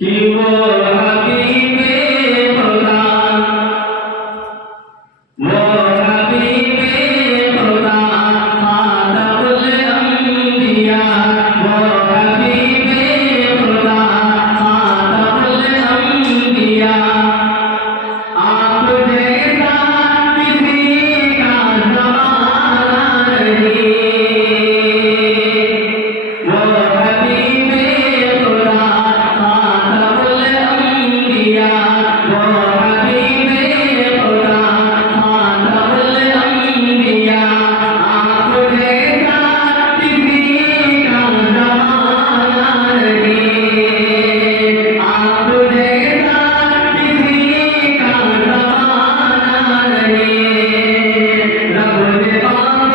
کہ وہ حبیب خدا، وہ حبیب خدا خاتم الانبیاء، وہ حبیب خدا خاتم الانبیاء، آپ جیسا کسی کا زمانہ نہیں، وہ حبیب خدا خاتم الانبیاء، وہ حبیب خدا خاتم الانبیاء، آپ جیسا کسی کا زمانہ نہیں، آپ جیسا کسی کا زمانہ نہیں، رب نے باغِ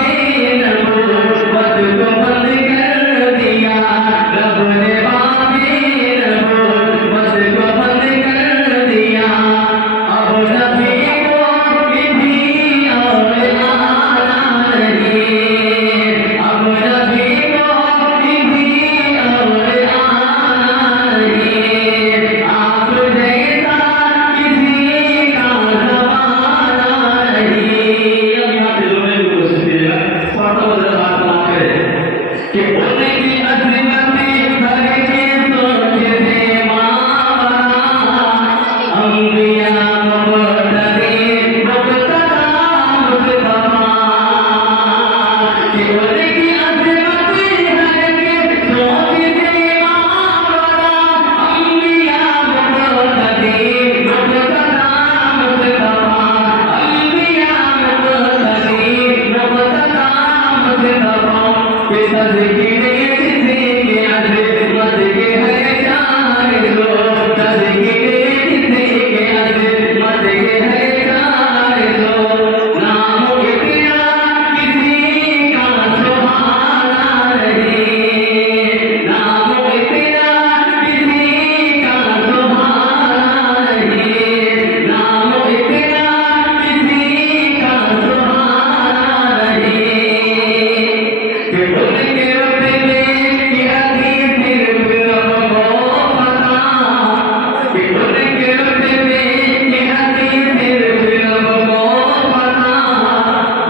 نبوت کو بند کر دیا، رب نے باغِ نبوت کو بند کر دیا، اب نبی کو کسی اور آنا نہیں، اب نبی کو کسی اور آنا نہیں، آپ جیسا کسی کا زمانہ نہیں۔ اب یہاں سے لوگوں کو کوشش کیجیے گا تھوڑا سا بات بنا کرے کہ ان کی عظمت ہر کے سوچ سے ماورا، انبیاء مقتدی مقتدا مصطفیٰ، کہ ان کی عظمت ہر کے سوچ سے ماورا، انبیاء مقتدی مقتدا مصطفیٰ، انبیاء مقتدی مقتدا مصطفیٰ، کہ تذکرے جسے کے عظمت کے ہے چار سو، تذکرے جسے کے عظمت کے ہے چار سو، نام اتنا کسی کا سہانا نہیں، نام اتنا کسی کا سہانا نہیں، نام اتنا کسی کا سہانا نہیں، کہ ان کے رتبے کی حدیث صرف رب کو پتا، کہ ان کے رتبے کی حدیث صرف رب کو پتا،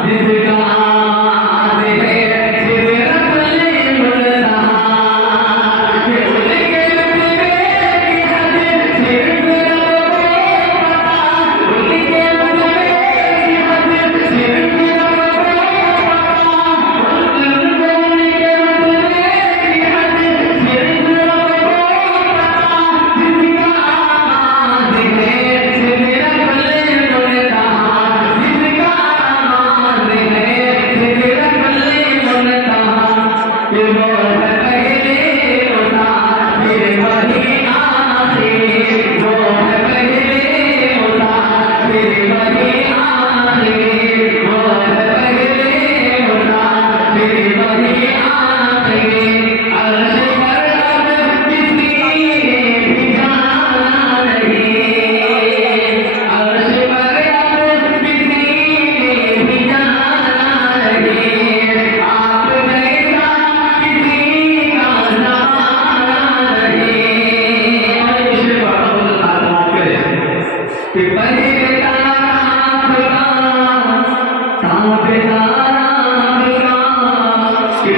جس کا آج ہے سدرۃ المنتہا، کہ ان کے رتبے کی حدیث صرف رب کو پتا، ان کے رتبے کی حدیث صرف رب کو پتا، ان کے رتبے کی حدیث صرف رب کو پتا، جس کا آغاز ہے سدرۃ المنتہا، جس کا آغاز ہے سدرۃ المنتہا، کہ وہ ہے پہلے ہوتا پھر وہی آخری، وہ ہے پہلے ہوتا پھر وہی آخری، وہ ہے پہلے ہوتا پھر وہی آخری، عرش پر اب کسی نے بھی جانا نہیں، عرش پر اب کسی نے بھی جانا نہیں، آپ جیسا کسی کا زمانہ نہیں۔ اور اس میں بڑا بڑا تعلق ہے کہ پہلے تاراں کا تابدار کا، کہ